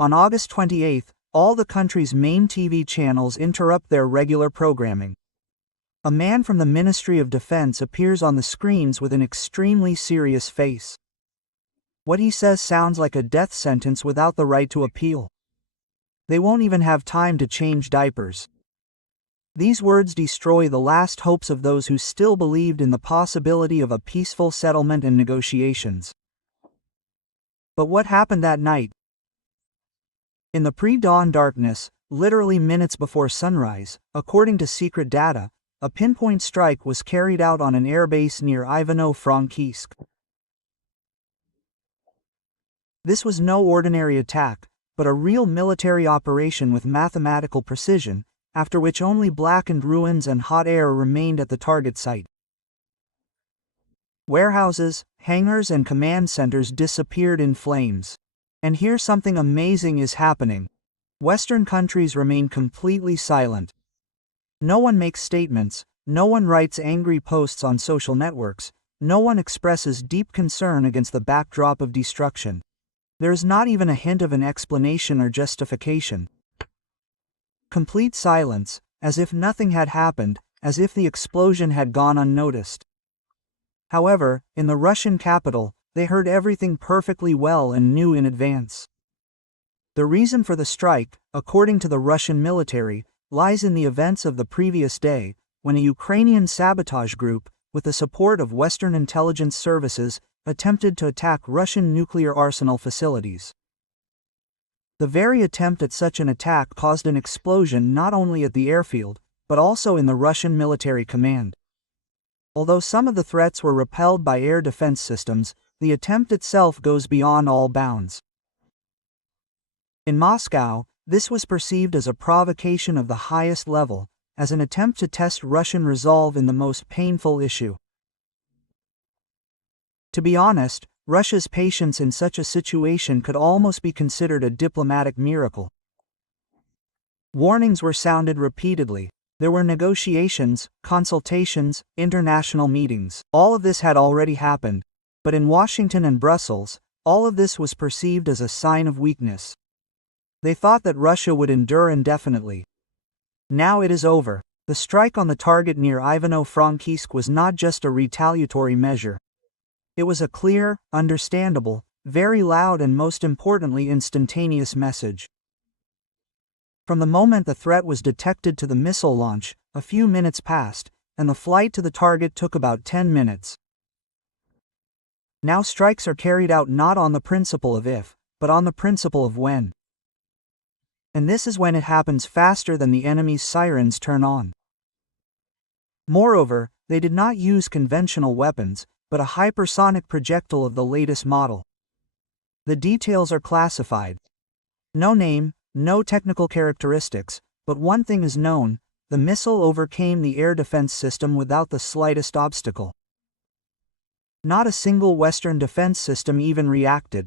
On August 28, all the country's main TV channels interrupt their regular programming. A man from the Ministry of Defense appears on the screens with an extremely serious face. What he says sounds like a death sentence without the right to appeal. They won't even have time to change diapers. These words destroy the last hopes of those who still believed in the possibility of a peaceful settlement and negotiations. But what happened that night? In the pre-dawn darkness, literally minutes before sunrise, according to secret data, a pinpoint strike was carried out on an airbase near Ivano-Frankivsk. This was no ordinary attack, but a real military operation with mathematical precision, after which only blackened ruins and hot air remained at the target site. Warehouses, hangars and command centers disappeared in flames. And here something amazing is happening. Western countries remain completely silent. No one makes statements, no one writes angry posts on social networks, no one expresses deep concern against the backdrop of destruction. There is not even a hint of an explanation or justification. Complete silence, as if nothing had happened, as if the explosion had gone unnoticed. However, in the Russian capital, they heard everything perfectly well and knew in advance. The reason for the strike, according to the Russian military, lies in the events of the previous day, when a Ukrainian sabotage group, with the support of Western intelligence services, attempted to attack Russian nuclear arsenal facilities. The very attempt at such an attack caused an explosion not only at the airfield, but also in the Russian military command. Although some of the threats were repelled by air defense systems, the attempt itself goes beyond all bounds. In Moscow, this was perceived as a provocation of the highest level, as an attempt to test Russian resolve in the most painful issue. To be honest, Russia's patience in such a situation could almost be considered a diplomatic miracle. Warnings were sounded repeatedly. There were negotiations, consultations, international meetings. All of this had already happened, but in Washington and Brussels, all of this was perceived as a sign of weakness. They thought that Russia would endure indefinitely. Now it is over. The strike on the target near Ivano-Frankivsk was not just a retaliatory measure. It was a clear, understandable, very loud and most importantly instantaneous message. From the moment the threat was detected to the missile launch, a few minutes passed, and the flight to the target took about 10 minutes. Now strikes are carried out not on the principle of if, but on the principle of when. And this is when it happens faster than the enemy's sirens turn on. Moreover, they did not use conventional weapons, but a hypersonic projectile of the latest model. The details are classified. No name, no technical characteristics, but one thing is known: the missile overcame the air defense system without the slightest obstacle. Not a single Western defense system even reacted.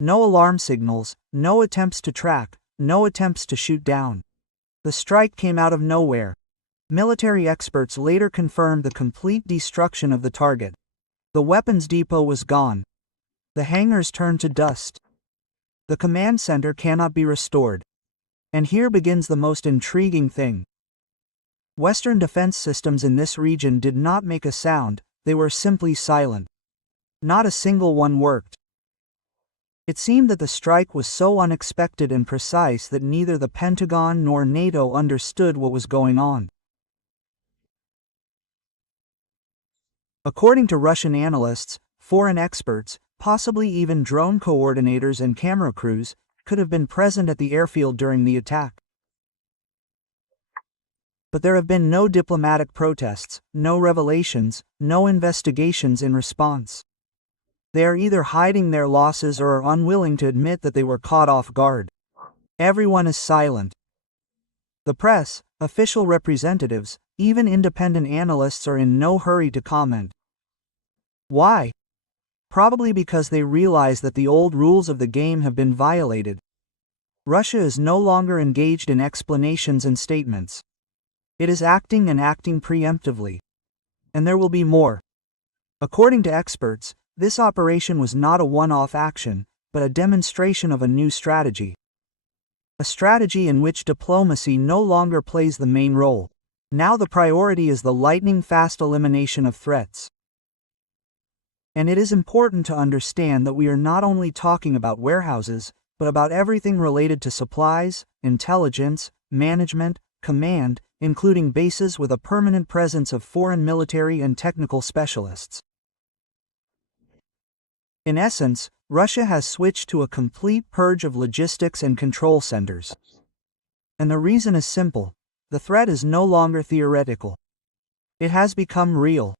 No alarm signals, no attempts to track, no attempts to shoot down. The strike came out of nowhere. Military experts later confirmed the complete destruction of the target. The weapons depot was gone. The hangars turned to dust. The command center cannot be restored. And here begins the most intriguing thing. Western defense systems in this region did not make a sound, they were simply silent. Not a single one worked. It seemed that the strike was so unexpected and precise that neither the Pentagon nor NATO understood what was going on. According to Russian analysts, foreign experts, possibly even drone coordinators and camera crews, could have been present at the airfield during the attack. But there have been no diplomatic protests, no revelations, no investigations in response. They are either hiding their losses or are unwilling to admit that they were caught off guard. Everyone is silent. The press, official representatives, even independent analysts are in no hurry to comment. Why? Probably because they realize that the old rules of the game have been violated. Russia is no longer engaged in explanations and statements. It is acting and acting preemptively. And there will be more. According to experts, this operation was not a one-off action, but a demonstration of a new strategy. A strategy in which diplomacy no longer plays the main role. Now the priority is the lightning-fast elimination of threats. And it is important to understand that we are not only talking about warehouses, but about everything related to supplies, intelligence, management, command, including bases with a permanent presence of foreign military and technical specialists. In essence, Russia has switched to a complete purge of logistics and control centers. And the reason is simple: the threat is no longer theoretical. It has become real.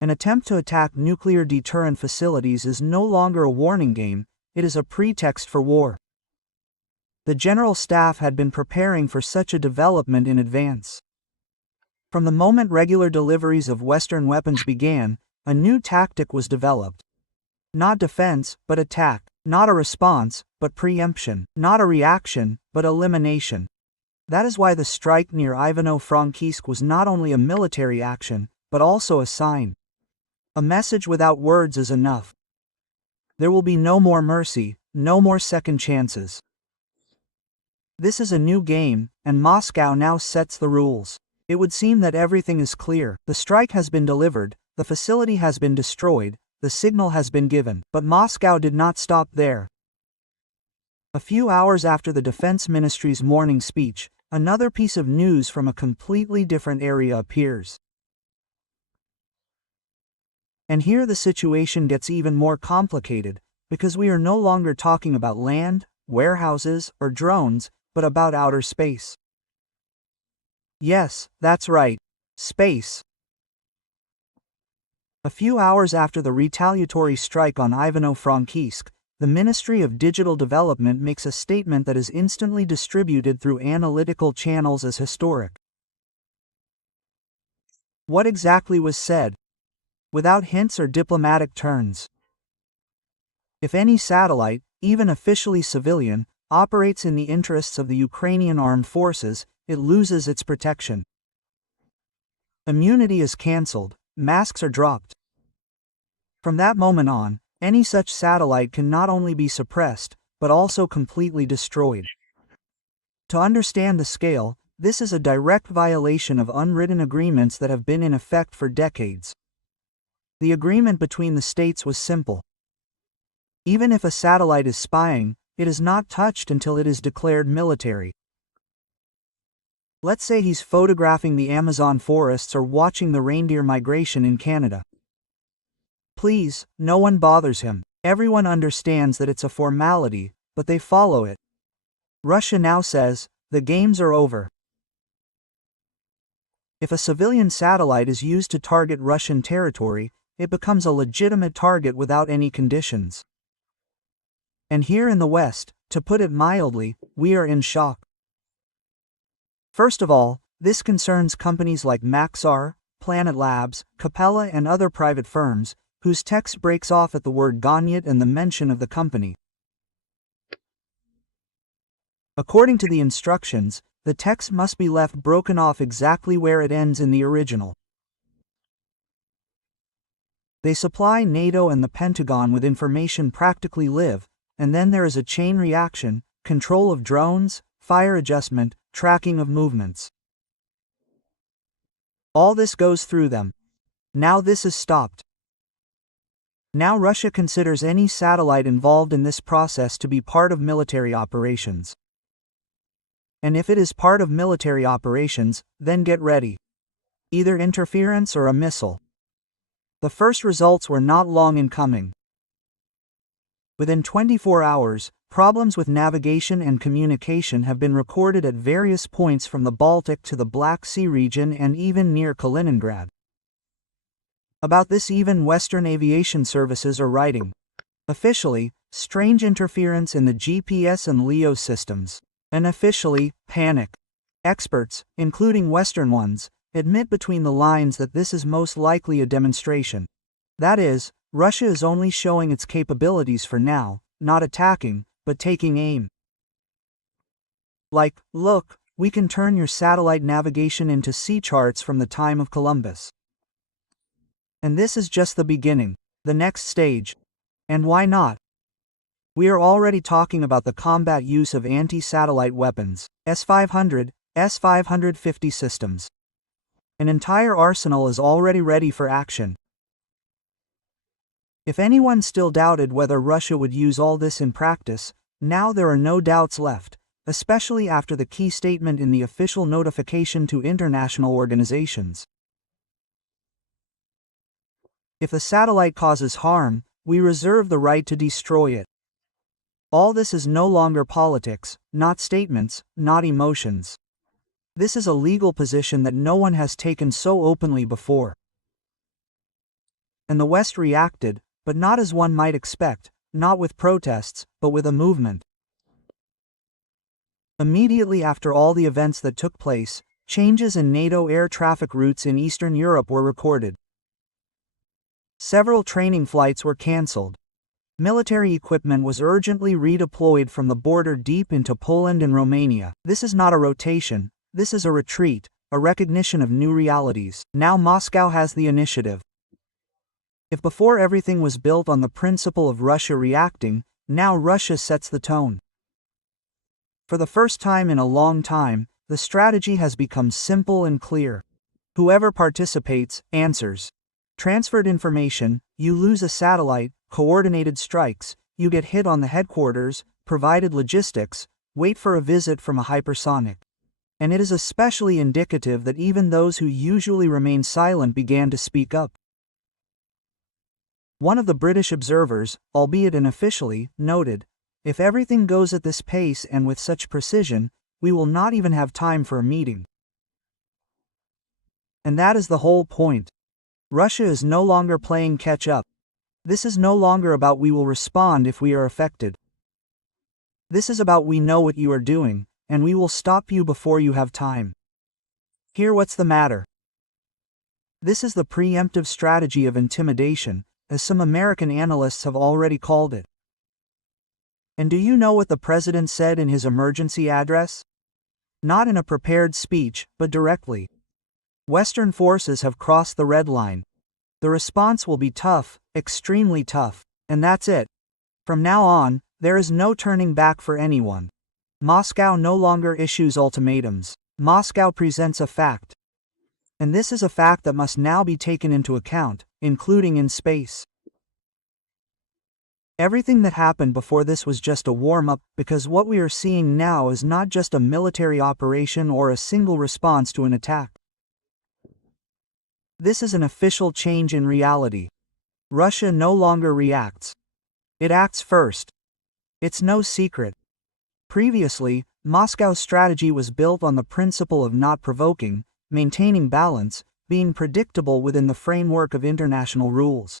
An attempt to attack nuclear deterrent facilities is no longer a warning game, it is a pretext for war. The General Staff had been preparing for such a development in advance. From the moment regular deliveries of Western weapons began, a new tactic was developed. Not defense, but attack. Not a response, but preemption. Not a reaction, but elimination. That is why the strike near Ivano-Frankivsk was not only a military action, but also a sign. A message without words is enough. There will be no more mercy, no more second chances. This is a new game, and Moscow now sets the rules. It would seem that everything is clear. The strike has been delivered, the facility has been destroyed, the signal has been given. But Moscow did not stop there. A few hours after the Defense Ministry's morning speech, another piece of news from a completely different area appears. And here the situation gets even more complicated, because we are no longer talking about land, warehouses, or drones, but about outer space. Yes, that's right. Space. A few hours after the retaliatory strike on Ivano-Frankivsk, the Ministry of Digital Development makes a statement that is instantly distributed through analytical channels as historic. What exactly was said? Without hints or diplomatic turns. If any satellite, even officially civilian, operates in the interests of the Ukrainian armed forces, it loses its protection. Immunity is cancelled, masks are dropped. From that moment on, any such satellite can not only be suppressed, but also completely destroyed. To understand the scale, this is a direct violation of unwritten agreements that have been in effect for decades. The agreement between the states was simple. Even if a satellite is spying, it is not touched until it is declared military. Let's say he's photographing the Amazon forests or watching the reindeer migration in Canada. Please, no one bothers him. Everyone understands that it's a formality, but they follow it. Russia now says, the games are over. If a civilian satellite is used to target Russian territory, it becomes a legitimate target without any conditions. And here in the West, to put it mildly, we are in shock. First of all, this concerns companies like Maxar, Planet Labs, Capella and other private firms, whose text breaks off at the word Gonyet and the mention of the company. According to the instructions, the text must be left broken off exactly where it ends in the original. They supply NATO and the Pentagon with information practically live, and then there is a chain reaction, control of drones, fire adjustment, tracking of movements. All this goes through them. Now this is stopped. Now Russia considers any satellite involved in this process to be part of military operations. And if it is part of military operations, then get ready. Either interference or a missile. The first results were not long in coming. Within 24 hours, problems with navigation and communication have been recorded at various points from the Baltic to the Black Sea region and even near Kaliningrad. About this even Western aviation services are writing. Officially, strange interference in the GPS and LEO systems. Unofficially, panic. Experts, including Western ones, admit between the lines that this is most likely a demonstration. That is, Russia is only showing its capabilities for now, not attacking, but taking aim. Like, look, we can turn your satellite navigation into sea charts from the time of Columbus. And this is just the beginning, the next stage. And why not? We are already talking about the combat use of anti-satellite weapons, S-500, S-550 systems. An entire arsenal is already ready for action. If anyone still doubted whether Russia would use all this in practice, now there are no doubts left, especially after the key statement in the official notification to international organizations. If the satellite causes harm, we reserve the right to destroy it. All this is no longer politics, not statements, not emotions. This is a legal position that no one has taken so openly before. And the West reacted, but not as one might expect, not with protests, but with a movement. Immediately after all the events that took place, changes in NATO air traffic routes in Eastern Europe were recorded. Several training flights were cancelled. Military equipment was urgently redeployed from the border deep into Poland and Romania. This is not a rotation, this is a retreat, a recognition of new realities. Now Moscow has the initiative. If before everything was built on the principle of Russia reacting, now Russia sets the tone. For the first time in a long time, the strategy has become simple and clear. Whoever participates, answers. Transferred information, you lose a satellite, coordinated strikes, you get hit on the headquarters, provided logistics, wait for a visit from a hypersonic. And it is especially indicative that even those who usually remain silent began to speak up. One of the British observers, albeit unofficially, noted, "If everything goes at this pace and with such precision, we will not even have time for a meeting." And that is the whole point. Russia is no longer playing catch-up. This is no longer about we will respond if we are affected. This is about we know what you are doing, and we will stop you before you have time. Here what's the matter? This is the preemptive strategy of intimidation, as some American analysts have already called it. And do you know what the president said in his emergency address? Not in a prepared speech, but directly. Western forces have crossed the red line. The response will be tough, extremely tough, and that's it. From now on, there is no turning back for anyone. Moscow no longer issues ultimatums. Moscow presents a fact. And this is a fact that must now be taken into account, including in space. Everything that happened before this was just a warm-up, because what we are seeing now is not just a military operation or a single response to an attack. This is an official change in reality. Russia no longer reacts. It acts first. It's no secret. Previously, Moscow's strategy was built on the principle of not provoking, maintaining balance, being predictable within the framework of international rules.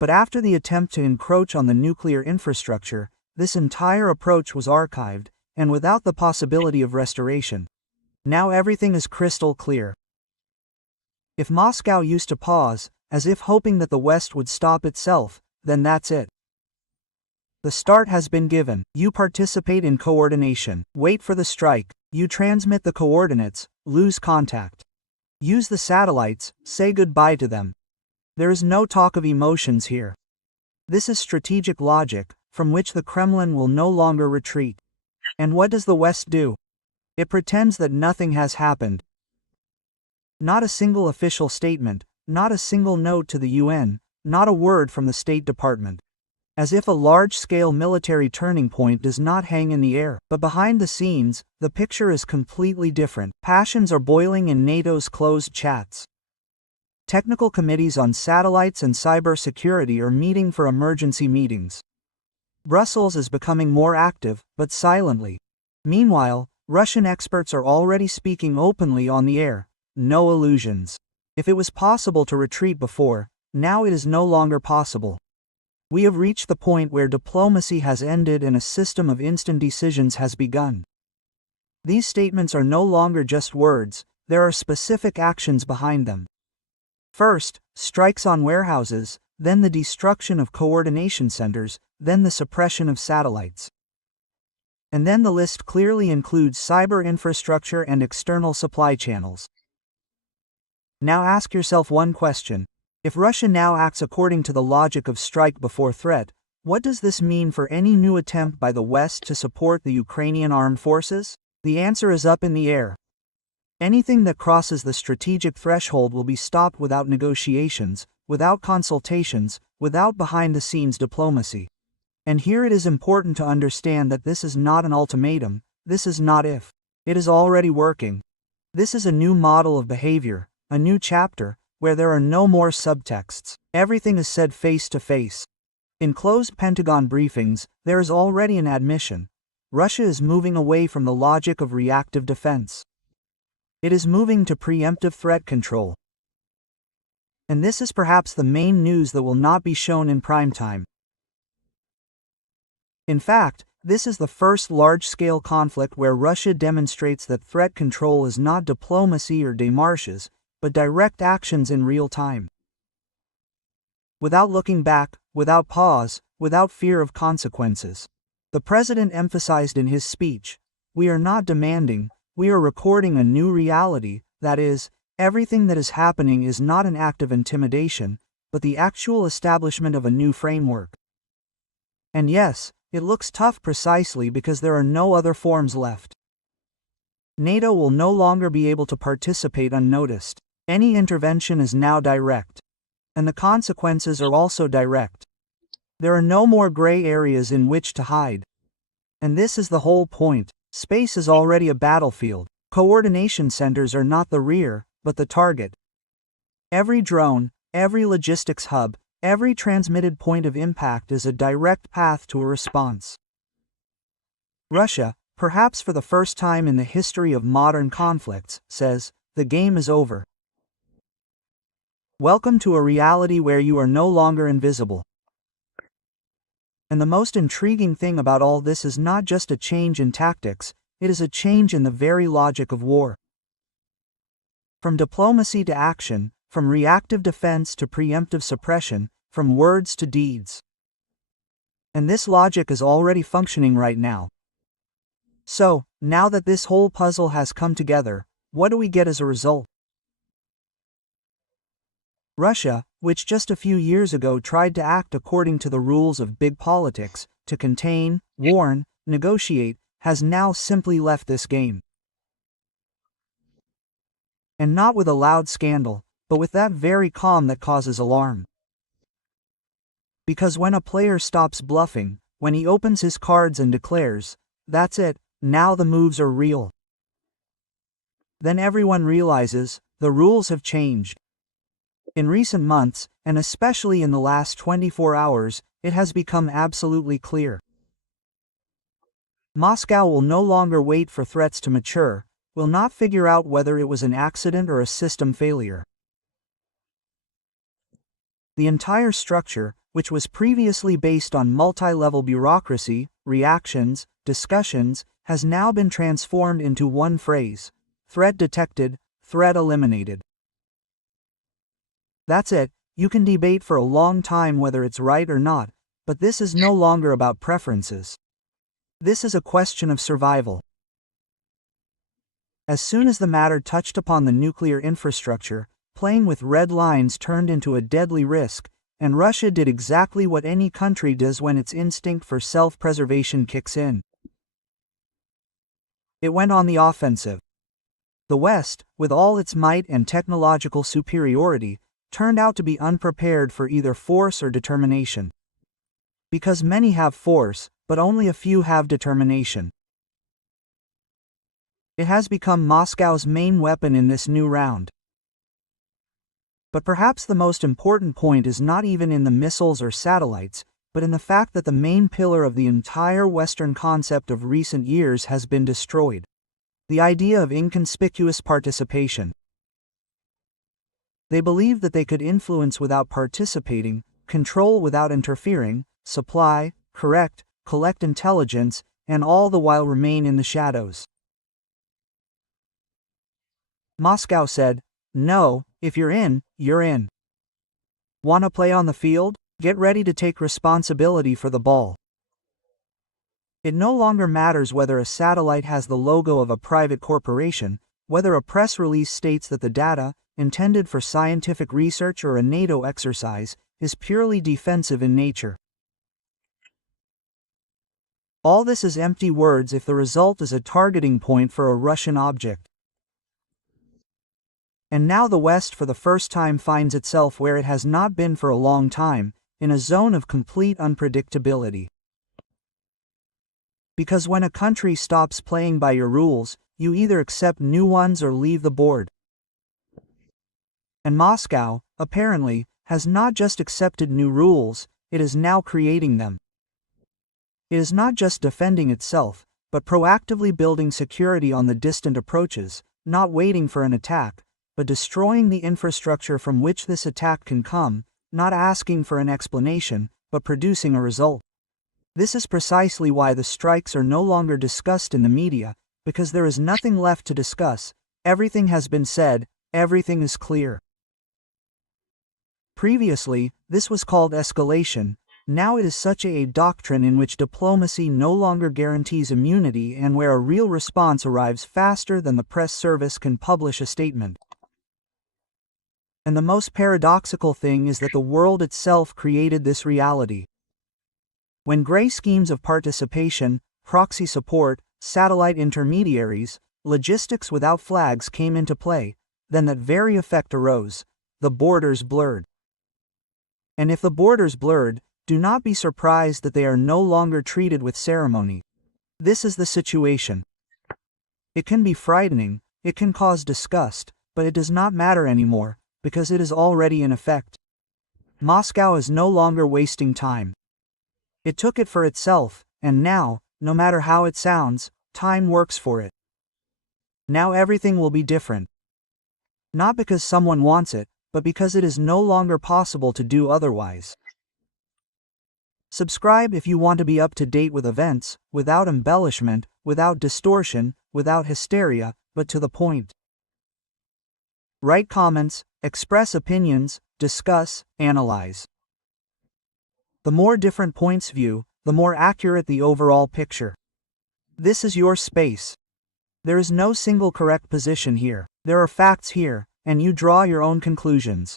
But after the attempt to encroach on the nuclear infrastructure, this entire approach was archived, and without the possibility of restoration. Now everything is crystal clear. If Moscow used to pause, as if hoping that the West would stop itself, then that's it. The start has been given. You participate in coordination. Wait for the strike. You transmit the coordinates, lose contact. Use the satellites, say goodbye to them. There is no talk of emotions here. This is strategic logic, from which the Kremlin will no longer retreat. And what does the West do? It pretends that nothing has happened. Not a single official statement, not a single note to the UN, not a word from the State Department. As if a large-scale military turning point does not hang in the air. But behind the scenes, the picture is completely different. Passions are boiling in NATO's closed chats. Technical committees on satellites and cybersecurity are meeting for emergency meetings. Brussels is becoming more active, but silently. Meanwhile, Russian experts are already speaking openly on the air. No illusions. If it was possible to retreat before, now it is no longer possible. We have reached the point where diplomacy has ended and a system of instant decisions has begun. These statements are no longer just words, there are specific actions behind them. First, strikes on warehouses, then the destruction of coordination centers, then the suppression of satellites. And then the list clearly includes cyber infrastructure and external supply channels. Now ask yourself one question. If Russia now acts according to the logic of strike before threat, What does this mean for any new attempt by the West to support the Ukrainian armed forces? The answer is up in the air. Anything that crosses the strategic threshold will be stopped without negotiations, without consultations, without behind-the-scenes diplomacy. And here it is important to understand that this is not an ultimatum, this is not if. It is already working. This is a new model of behavior, a new chapter, where there are no more subtexts. Everything is said face to face. In closed Pentagon briefings, there is already an admission. Russia is moving away from the logic of reactive defense. It is moving to preemptive threat control. And this is perhaps the main news that will not be shown in prime time. In fact, this is the first large-scale conflict where Russia demonstrates that threat control is not diplomacy or démarches, but direct actions in real time. Without looking back, without pause, without fear of consequences. The president emphasized in his speech, "We are not demanding, we are recording a new reality, that is, everything that is happening is not an act of intimidation, but the actual establishment of a new framework." And yes, it looks tough precisely because there are no other forms left. NATO will no longer be able to participate unnoticed. Any intervention is now direct. And the consequences are also direct. There are no more gray areas in which to hide. And this is the whole point. Space is already a battlefield. Coordination centers are not the rear, but the target. Every drone, every logistics hub, every transmitted point of impact is a direct path to a response. Russia, perhaps for the first time in the history of modern conflicts, says, "The game is over. Welcome to a reality where you are no longer invisible." And the most intriguing thing about all this is not just a change in tactics, it is a change in the very logic of war. From diplomacy to action, from reactive defense to preemptive suppression, from words to deeds. And this logic is already functioning right now. So, now that this whole puzzle has come together, what do we get as a result? Russia, which just a few years ago tried to act according to the rules of big politics, to contain, warn, negotiate, has now simply left this game. And not with a loud scandal, but with that very calm that causes alarm. Because when a player stops bluffing, when he opens his cards and declares, "That's it, now the moves are real," then everyone realizes, the rules have changed. In recent months, and especially in the last 24 hours, it has become absolutely clear. Moscow will no longer wait for threats to mature, will not figure out whether it was an accident or a system failure. The entire structure, which was previously based on multi-level bureaucracy, reactions, discussions, has now been transformed into one phrase: threat detected, threat eliminated. That's it. You can debate for a long time whether it's right or not, but this is no longer about preferences. This is a question of survival. As soon as the matter touched upon the nuclear infrastructure, playing with red lines turned into a deadly risk, and Russia did exactly what any country does when its instinct for self-preservation kicks in. It went on the offensive. The West, with all its might and technological superiority, turned out to be unprepared for either force or determination. Because many have force, but only a few have determination. It has become Moscow's main weapon in this new round. But perhaps the most important point is not even in the missiles or satellites, but in the fact that the main pillar of the entire Western concept of recent years has been destroyed. The idea of inconspicuous participation. They believed that they could influence without participating, control without interfering, supply, correct, collect intelligence, and all the while remain in the shadows. Moscow said, "No, if you're in, you're in. Want to play on the field? Get ready to take responsibility for the ball." It no longer matters whether a satellite has the logo of a private corporation, whether a press release states that the data, intended for scientific research or a NATO exercise, is purely defensive in nature. All this is empty words if the result is a targeting point for a Russian object. And now the West for the first time finds itself where it has not been for a long time, in a zone of complete unpredictability. Because when a country stops playing by your rules, you either accept new ones or leave the board. And Moscow, apparently, has not just accepted new rules, it is now creating them. It is not just defending itself, but proactively building security on the distant approaches, not waiting for an attack, but destroying the infrastructure from which this attack can come, not asking for an explanation, but producing a result. This is precisely why the strikes are no longer discussed in the media, because there is nothing left to discuss, everything has been said, everything is clear. Previously, this was called escalation. Now it is such a doctrine in which diplomacy no longer guarantees immunity and where a real response arrives faster than the press service can publish a statement. And the most paradoxical thing is that the world itself created this reality. When gray schemes of participation, proxy support, satellite intermediaries, logistics without flags came into play, then that very effect arose: the borders blurred. And if the borders blurred, do not be surprised that they are no longer treated with ceremony. This is the situation. It can be frightening, it can cause disgust, but it does not matter anymore, because it is already in effect. Moscow is no longer wasting time. It took it for itself, and now, no matter how it sounds, time works for it. Now everything will be different. Not because someone wants it, but because it is no longer possible to do otherwise. Subscribe if you want to be up to date with events, without embellishment, without distortion, without hysteria, but to the point. Write comments, express opinions, discuss, analyze. The more different points view, the more accurate the overall picture. This is your space. There is no single correct position here. There are facts here, and you draw your own conclusions.